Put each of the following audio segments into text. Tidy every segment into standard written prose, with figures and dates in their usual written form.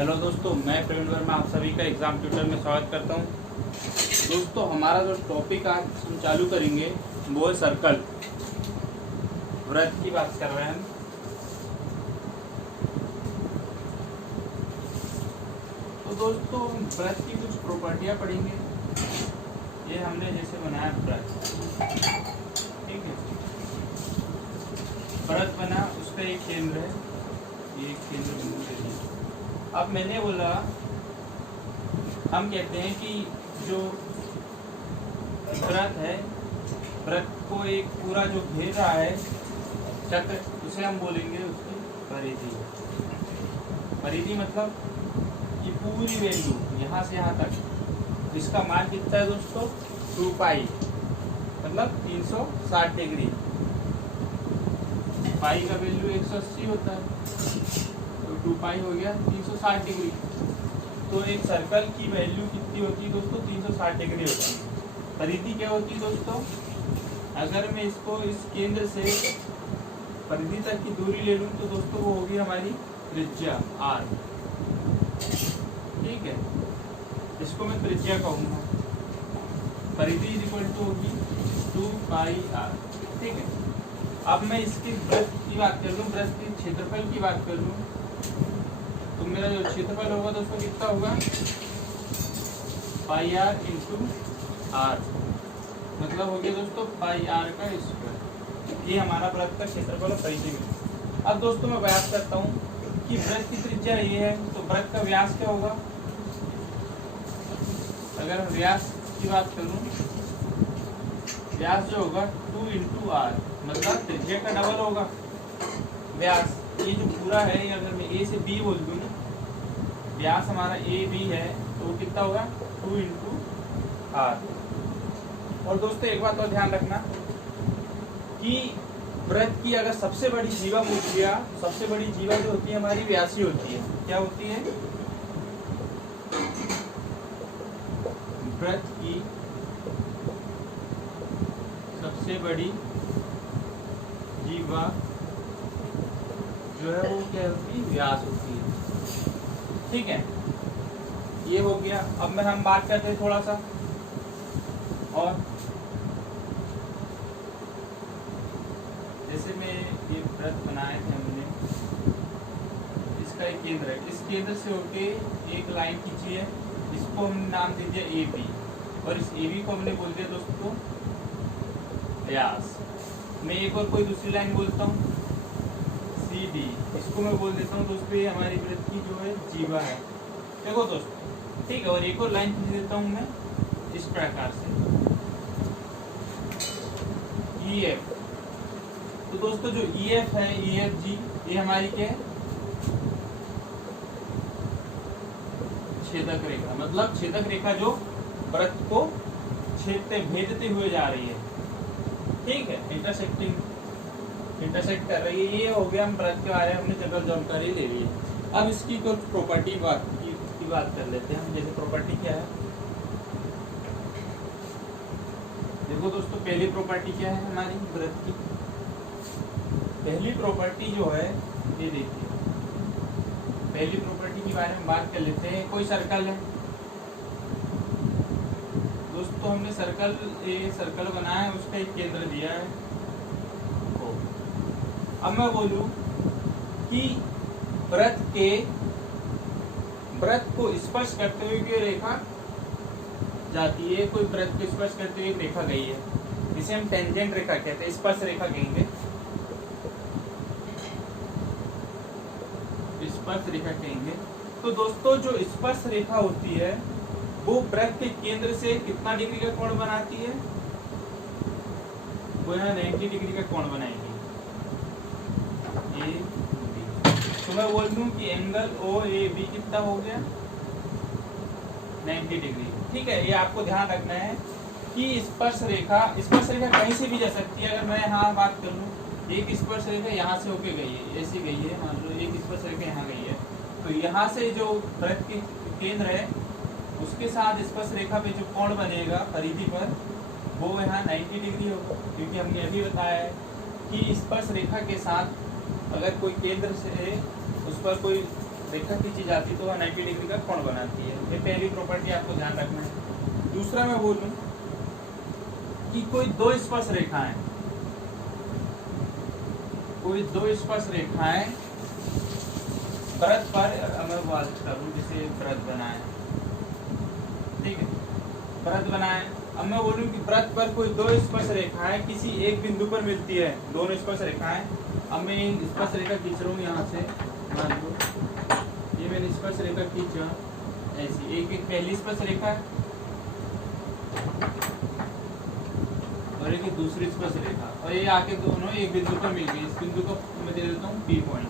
Hello दोस्तों, मैं प्रवीण वर्मा आप सभी का एग्जाम ट्यूटर में स्वागत करता हूं। दोस्तों, हमारा जो टॉपिक आज हम चालू करेंगे वो है सर्कल। वृत्त की बात कर रहे हैं हम। तो दोस्तों, वृत्त की कुछ प्रॉपर्टियां पढ़ेंगे। ये हमने जैसे बनाया वृत्त, ठीक है। वृत्त बना, उसका एक केंद्र है, ये एक केंद्र बिंदु है। अब मैंने बोला, हम कहते हैं कि जो वृत्त है, वृत्त को एक पूरा जो घेर रहा है चक्र, उसे हम बोलेंगे उसकी परिधि। परिधि मतलब ये पूरी वैल्यू यहाँ से यहाँ तक, इसका मान कितना है दोस्तों? 2 पाई, मतलब 360 डिग्री। पाई का वैल्यू 180 होता है, 2 पाई हो गया 360 डिग्री। तो एक सर्कल की वैल्यू कितनी होती है दोस्तों? 360 डिग्री होती है। परिधि क्या होती है दोस्तों? अगर मैं इसको इस केंद्र से परिधि तक की दूरी ले लूँ तो दोस्तों वो होगी हमारी त्रिज्या r, ठीक है। इसको मैं त्रिज्या कहूँगा। परिधि इक्वल टू होगी 2 पाई r, ठीक है। अब मैं इसकी वृत्त की बात कर लूँ, वृत्त के क्षेत्रफल की बात कर लूँ, तो मेरा जो क्षेत्रफल होगा दोस्तों कितना होगा? पाई आर इंटू आर, मतलब हो गया दोस्तों पाई आर का स्क्वायर। ये हमारा वृत्त का क्षेत्रफल और परिधि में। अब दोस्तों मैं व्यास करता हूँ कि वृत्त की त्रिज्या ये है, तो वृत्त का व्यास क्या होगा? अगर हम व्यास की बात करूँ, व्यास जो होगा 2 इंटू आर, मतलब त्रिज्या का डबल होगा व्यास। ये जो पूरा है, अगर मैं ए से बी बोल दूँ, व्यास हमारा ए बी है, तो वो कितना होगा? 2 इंटू आर। और दोस्तों एक बात और ध्यान रखना कि वृत्त की अगर सबसे बड़ी जीवा पूछ लिया, सबसे बड़ी जीवा जो होती है हमारी व्यासी होती है। क्या होती है? वृत्त की सबसे बड़ी जीवा जो है वो क्या होती है? व्यास होती है, ठीक है। ये हो गया। अब मैं हम बात करते हैं थोड़ा सा और, जैसे में ये वृत्त बनाए थे हमने, इसका एक केंद्र है, इस केंद्र से होके एक लाइन खींची है, इसको हमने नाम दे दिया ए बी, और इस ए बी को हमने बोल दिया दोस्तों व्यास। मैं एक और कोई दूसरी लाइन बोलता हूँ सी डी, इसको मैं बोल देता हूँ दोस्तों ये हमारी वृत्त की जो है जीवा है। देखो दोस्तों, ठीक है। और एक और लाइन खींच देता हूँ मैं इस प्रकार से ई एफ। तो दोस्तों जो ई एफ है, ई एफ जी, ये हमारी क्या है? छेदक रेखा, मतलब छेदक रेखा जो वृत्त को छेदते भेदते हुए जा रही है, ठीक है। इंटरसेक्ट कर रही है। ये हो गया, हम वृत्त के बारे में हमने जनरल जानकारी ले ली है। अब इसकी कुछ प्रॉपर्टी की बात कर लेते हैं हम। जैसे प्रॉपर्टी क्या है, देखो दोस्तों, पहली प्रॉपर्टी क्या है हमारी वृत्त की? पहली प्रॉपर्टी जो है, ये देखिए, पहली प्रॉपर्टी के बारे में बात कर लेते हैं। कोई सर्कल है दोस्तों, हमने सर्कल बनाया है, उसका एक केंद्र दिया है। अब मैं बोलूं कि वृत्त को स्पर्श करते हुए कोई रेखा जाती है, कोई वृत्त को स्पर्श करते हुए एक रेखा गई है, जिसे हम टेंजेंट रेखा कहते हैं, स्पर्श रेखा कहेंगे, स्पर्श रेखा कहेंगे। तो दोस्तों जो स्पर्श रेखा होती है वो वृत्त के केंद्र से कितना डिग्री का कोण बनाती है? वो यहाँ 90 डिग्री का कोण बनाएगी। तो मैं बोल दूं कि एंगल ओ ए बी कितना हो गया? 90 डिग्री, ठीक है। ये आपको ध्यान रखना है कि स्पर्श रेखा कहीं से भी जा सकती है। अगर मैं यहाँ बात कर लूँ, एक स्पर्श रेखा यहाँ से होके गई है, ऐसी गई है, मान लो एक स्पर्श रेखा यहाँ गई है, तो यहाँ से जो वृत्त के केंद्र है उसके साथ स्पर्श रेखा पे जो कोण बनेगा परिधि पर, वो यहाँ 90 डिग्री होगा, क्योंकि हमने अभी बताया है कि स्पर्श रेखा के साथ अगर कोई केंद्र से उस पर कोई रेखा खींची जाती तो वह 90 डिग्री का कोण बनाती है। ये पहली प्रॉपर्टी आपको ध्यान रखना है। दूसरा मैं बोलूं कि कोई दो स्पर्श रेखाएं, कोई दो स्पर्श रेखाएं वृत्त पर, मैं बात करूं जैसे वृत्त बनाए, ठीक है, वृत्त बनाए। अब मैं बोलूं कि वृत्त पर कोई दो स्पर्श रेखाएं किसी एक बिंदु पर मिलती है, दोनों स्पर्श रेखाएं। अब मैं स्पर्श रेखा खींच रहा हूँ यहाँ से, मान लो ये मैंने स्पर्श रेखा खींचा ऐसी, एक पहली स्पर्श रेखा है और एक दूसरी स्पर्श रेखा, और ये आके दोनों एक बिंदु पर मिल गई। इस बिंदु को मैं दे देता हूँ P पॉइंट।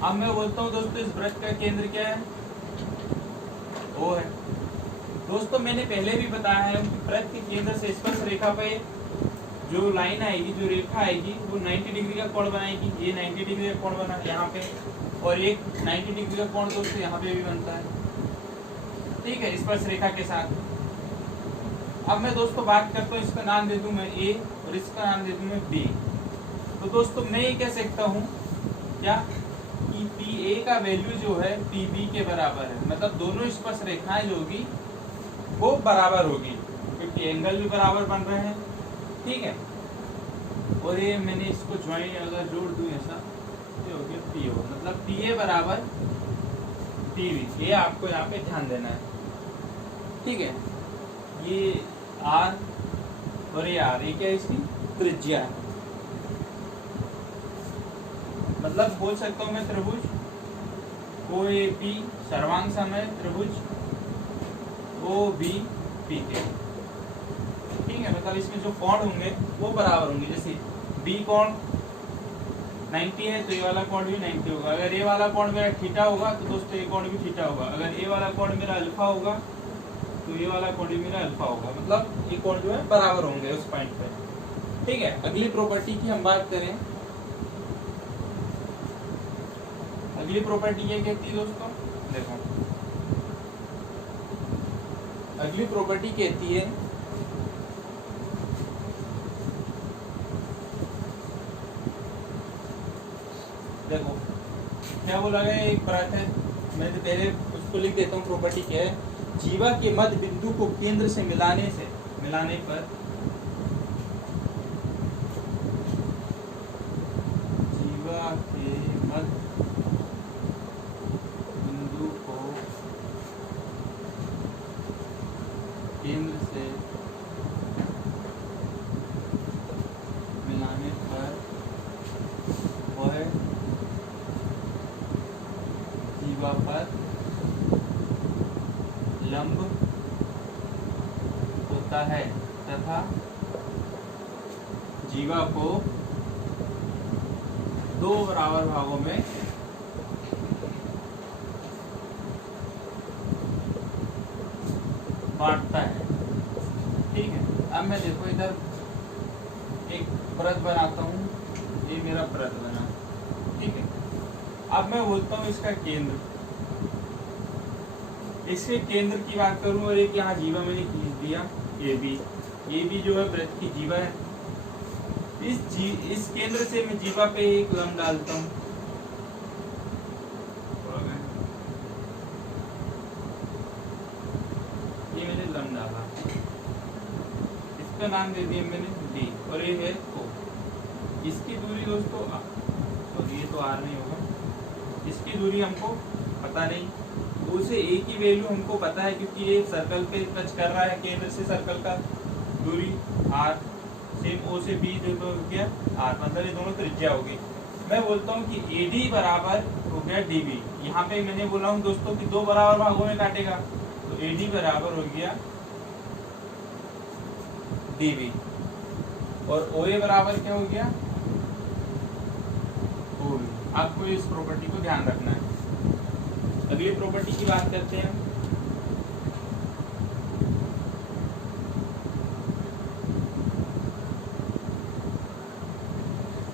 अब मैं बोलता हूँ दोस्तों इस वृत्त का केंद्र क्या है, O है। दोस्तों मैंने पहले भी बताया है कि वृत्त के केंद्र से स्पर्श रेखा पे जो लाइन आएगी, जो रेखा आएगी, वो 90 डिग्री का कोण बनाएगी। ये 90 डिग्री का कोण बना यहाँ पे, और एक 90 डिग्री का कोण दोस्तों यहाँ पे भी बनता है, ठीक है, स्पर्श रेखा के साथ। अब मैं दोस्तों बात करता हूँ, इसका नाम दे दूं मैं A और इसका नाम दे दूं मैं B। तो दोस्तों मैं ये कह सकता हूँ क्या कि PA का वैल्यू जो है PB के बराबर है, मतलब दोनों स्पर्श रेखाएं जो होगी वो बराबर होगी, क्योंकि एंगल भी बराबर बन रहे हैं, ठीक है। और ये मैंने इसको ज्वाइन अगर जोड़ दूं ऐसा, ये हो गया PO, मतलब PA बराबर PB। ये आपको यहाँ पे ध्यान देना है, ठीक है। ये R और ये R, ये क्या है, इसकी त्रिज्या है। मतलब बोल सकता हूँ मैं त्रिभुज OAP सर्वांग समय त्रिभुज OBPK, ठीक है। मतलब इसमें जो कोण होंगे वो बराबर होंगे। जैसे B कोण 90 है तो ये वाला कोण भी 90 होगा। अगर ये वाला कोण मेरा थीटा होगा तो दोस्तों ये कोण भी थीटा होगा। अगर ये वाला कोण मेरा अल्फा होगा तो ये वाला कोण भी मेरा अल्फा होगा। मतलब ये कोण जो है बराबर होंगे उस पॉइंट पे, ठीक है। अगली प्रॉपर्टी की हम बात करें, अगली प्रॉपर्टी क्या कहती है दोस्तों, देखो अगली प्रॉपर्टी कहती है देखो क्या बोला गया, एक वृत्त है, मैं तो पहले उसको लिख देता हूँ। प्रॉपर्टी क्या है, जीवा के मध्य बिंदु को केंद्र से मिलाने पर जीवा के मध्य बिंदु को केंद्र से मिलाने पर वह जीवा पर लंब होता है तथा जीवा को दो बराबर भागों में बांटता है, ठीक है। अब मैं देखो इधर एक वृत्त बनाता हूँ, ये मेरा वृत्त बना, ठीक है। अब मैं बोलता हूँ इसका केंद्र, इसके केंद्र की बात करूं, और एक यहाँ जीवा मैंने खींच दिया ए बी जो है वृत्त की जीवा है। इस केंद्र से मैं जीवा पे एक लंब डालता हूँ, ये मैंने लंब डाला, इसका नाम दे दिया मैंने डी, और ये है O। इसकी दूरी दोस्तों, सॉरी ये तो R नहीं होगा, इसकी दूरी हमको पता नहीं, उसे ए की वैल्यू हमको पता है क्योंकि ये सर्कल पे टच कर रहा है, केंद्र से सर्कल का दूरी R, सेम O से B जो तो क्या R, मतलब ये दोनों त्रिज्या हो गई। मैं बोलता हूँ कि AD बराबर हो गया DB। यहाँ पे मैंने बोला हूँ दोस्तों कि दो बराबर भागों में काटेगा, तो AD बराबर हो गया DB, और OA बराबर क्या हो गया OB। आपको इस प्रॉपर्टी को ध्यान रखना है। अगली प्रॉपर्टी की बात करते हैं।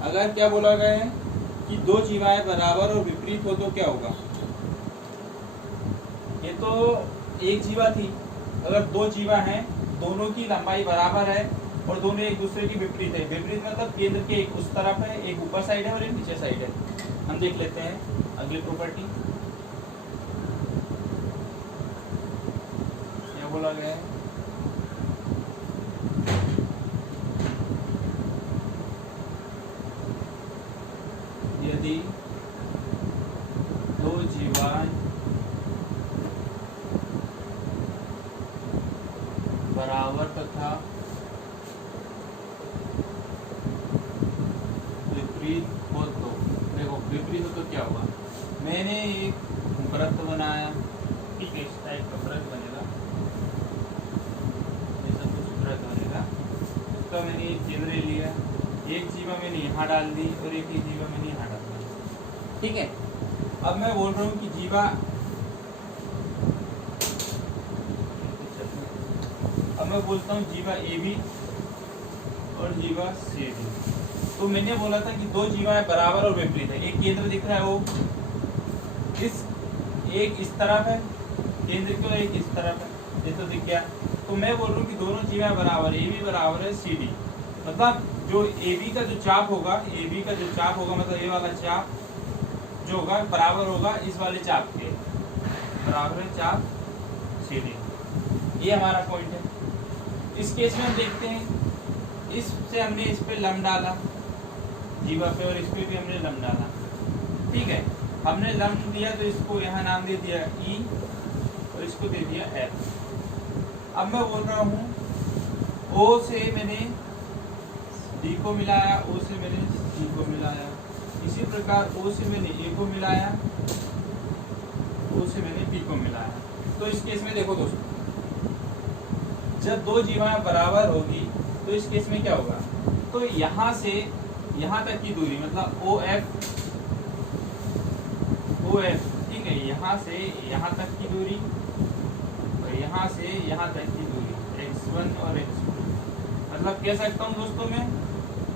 अगर क्या बोला गया है कि दो जीवाएं बराबर और विपरीत हो तो क्या होगा, ये तो एक जीवा थी, अगर दो जीवा हैं दोनों की लंबाई बराबर है और दोनों एक दूसरे की विपरीत है, विपरीत मतलब केंद्र के एक उस तरफ है, एक ऊपर साइड है और एक नीचे साइड है। हम देख लेते हैं अगली प्रॉपर्टी। बोला गया है? यदि दो जीवाएं बराबर तथा विपरीत हो तो, देखो विपरीत हो तो क्या हुआ, मैंने एक वृत्त बनाया, ठीक है, इस टाइप का वृत्त बनेगा, ऐसा कुछ वृत्त बनेगा, उसका मैंने एक केंद्र लिया, एक जीवा मैंने यहाँ डाल दी और एक ही जीवा मैंने यहाँ डाल दी, ठीक है। अब मैं बोल रहा हूँ कि जीवा, अब मैं बोलता हूँ जीवा ए बी और जीवा सी डी। तो मैंने बोला था कि दो जीवाएं बराबर और विपरीत है, एक केंद्र दिख रहा है वो एक इस तरफ है केंद्र की और एक इस तरफ है, ये तो दिख गया। तो मैं बोल रहा हूँ कि दोनों जीवाएं बराबर, ए बी बराबर है सी डी, मतलब जो ए बी का जो चाप होगा, ए बी का जो चाप होगा, मतलब ये वाला चाप जो होगा बराबर होगा इस वाले चाप के, बराबर है चाप सी डी, ये हमारा पॉइंट है। इस केस में हम देखते हैं, इससे हमने इस पे लंब डाला जीवा पे और इस पे भी हमने लंब डाला, ठीक है। हमने लंब दिया तो इसको यहाँ नाम दे दिया ई और इसको दे दिया एफ। अब मैं बोल रहा हूँ ओ से मैंने डी को मिलाया, ओ से मैंने सी को मिलाया, इसी प्रकार ओ से मैंने ए को मिलाया, ओ से मैंने बी को मिलाया। तो इस केस में देखो दोस्तों, जब दो जीवाएं बराबर होगी तो इस केस में क्या होगा, तो यहाँ से यहाँ तक की दूरी, मतलब ओ एफ, ठीक है, यहाँ से यहाँ तक की दूरी और यहाँ से यहाँ तक की दूरी x1 और x2, मतलब कह सकता हूँ दोस्तों मैं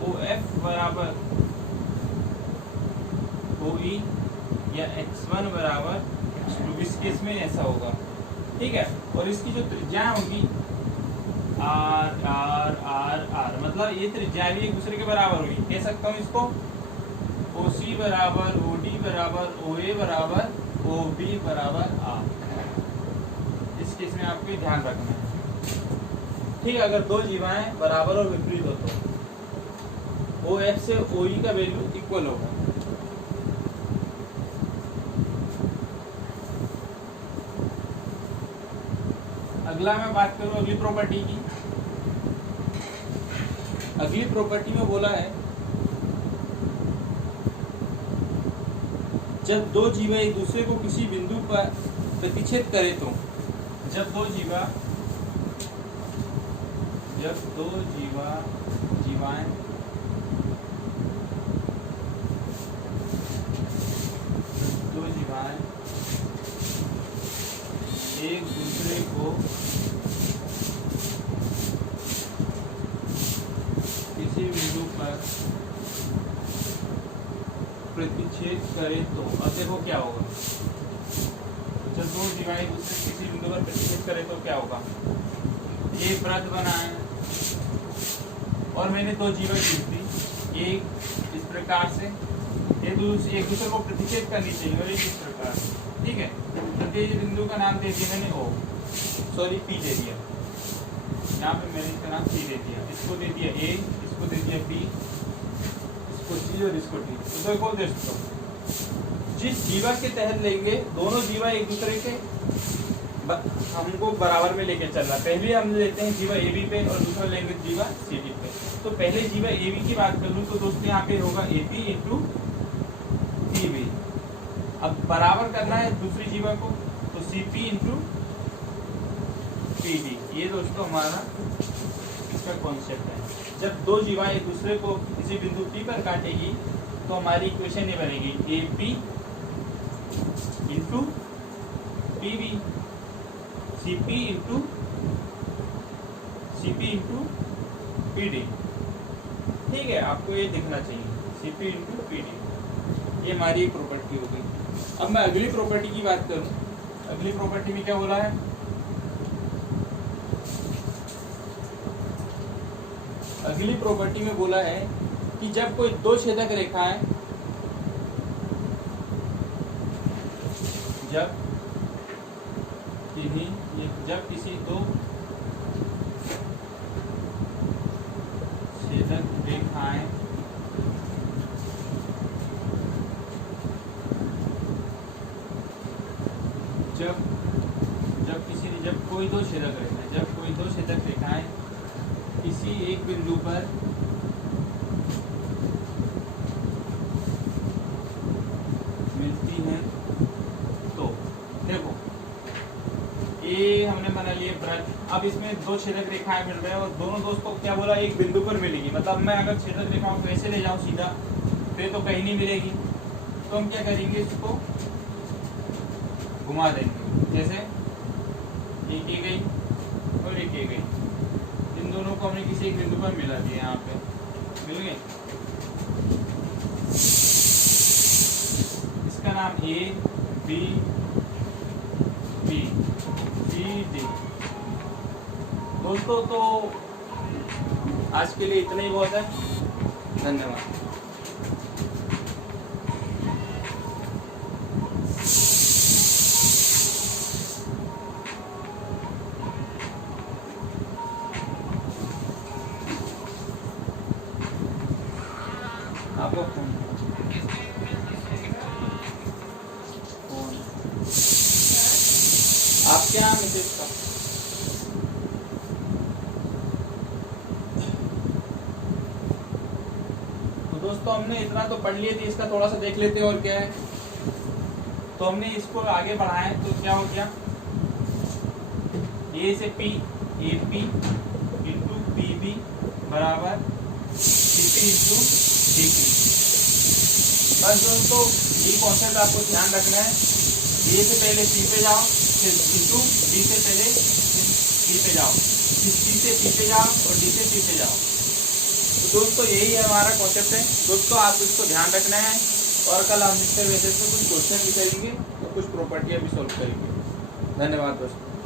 ओ एफ बराबर ओ ई या x1 बराबर x2, इस केस में ऐसा होगा, ठीक है। और इसकी जो त्रिज्या होगी आर आर आर आर, मतलब ये त्रिज्या भी एक दूसरे के बराबर होगी, कह सकता हूँ इसको ओ सी बराबर ओ डी बराबर ओ ए बराबर ओ बी बराबर आर। इस केस में आपको ध्यान रखना है, ठीक है। अगर दो जीवाएं बराबर और विपरीत हो तो ओ एफ से ओ ई का वैल्यू इक्वल होगा। अगला मैं बात करूं अगली प्रॉपर्टी की। अगली प्रॉपर्टी में बोला है जब दो जीवा एक दूसरे को किसी बिंदु पर प्रतिच्छेद करे तो, जब दो जीवाएं एक दूसरे को किसी बिंदु पर प्रतिच्छेद करे तो, अब देखो क्या होगा, जब दो जीवाएं एक दूसरे किसी बिंदु पर प्रतिच्छेद करे तो क्या होगा, ये वृत्त बनाए और मैंने दो जीवा खींच दी, एक इस प्रकार से, एक दूसरे को प्रतिच्छेद करनी चाहिए और एक इस प्रकार, ठीक है। प्रत्येक बिंदु का नाम दे दिया मैंने ओ, सॉरी पी दे दिया, यहाँ पे मैंने इसका नाम सी दे दिया, इसको दे दिया ए, इसको दे दिया बी, इसको सी और इसको डी। तो देखो दोस्तों, जिस जीवा के तहत लेंगे दोनों जीवा एक दूसरे के हमको बराबर में लेके चलना, पहले हम लेते हैं जीवा ए बी पे और दूसरा लेंगे जीवा सी डी पे। तो पहले जीवा ए बी की बात कर लूँ तो दोस्तों यहाँ पे होगा A P into T B. अब बराबर करना है दूसरी जीवा को तो C P into P D, ये दोस्तों हमारा इसका कॉन्सेप्ट है। जब दो जीवाएं एक दूसरे को किसी बिंदु पी पर काटेगी तो हमारी इक्वेशन ये बनेगी A P into P B, C P into P D, ठीक है। आपको ये दिखना चाहिए C P into P D, ये हमारी प्रॉपर्टी हो गई। अब मैं अगली प्रॉपर्टी की बात करूं, अगली प्रॉपर्टी में क्या बोला है, अगली प्रॉपर्टी में बोला है कि जब कोई दो छेदक रेखाएं, जब मिलती ही जब किसी दो छेदक रेखाएं जब कोई दो छेदक रेखाएं किसी एक बिंदु पर मिलती हैं तो देखो ये हमने बना लिए वृत्त। अब इसमें दो छेदक रेखाएं मिल रहे हैं और दोनों दोस्तों को क्या बोला, एक बिंदु पर मिलेगी। मतलब मैं अगर छेदक रेखाओं को ऐसे ले जाऊं सीधा फिर तो कहीं नहीं मिलेगी, तो हम क्या करेंगे, इसको घुमा देंगे। जैसे एक ये गई और एक ये गई, इन दोनों को हमने किसी एक बिंदु पर मिला दिया, यहाँ पे मिल गए। इसका नाम A B B C D. दोस्तों तो आज के लिए इतना ही बहुत है। धन्यवाद। आपको आपके यहाँ मैसेज का तो दोस्तों हमने इतना तो पढ़ लिए थे, इसका थोड़ा सा देख लेते हैं और क्या है। तो हमने इसको आगे बढ़ाया तो क्या हो गया, ए से P, A P into P B बराबर C P into D P. बस दोस्तों ये कॉन्सेप्ट आपको ध्यान रखना है। ए से पहले सी पे जाओ, फिर इंटू डी से पहले सी पे जाओ, फिर सी से पी पे जाओ और डी से सी पे जाओ। तो दोस्तों यही हमारा कॉन्सेप्ट है। दोस्तों आप इसको ध्यान रखना है और कल हम इससे वैसे कुछ क्वेश्चन भी करेंगे और कुछ प्रॉपर्टियाँ भी सॉल्व करेंगे। धन्यवाद दोस्तों।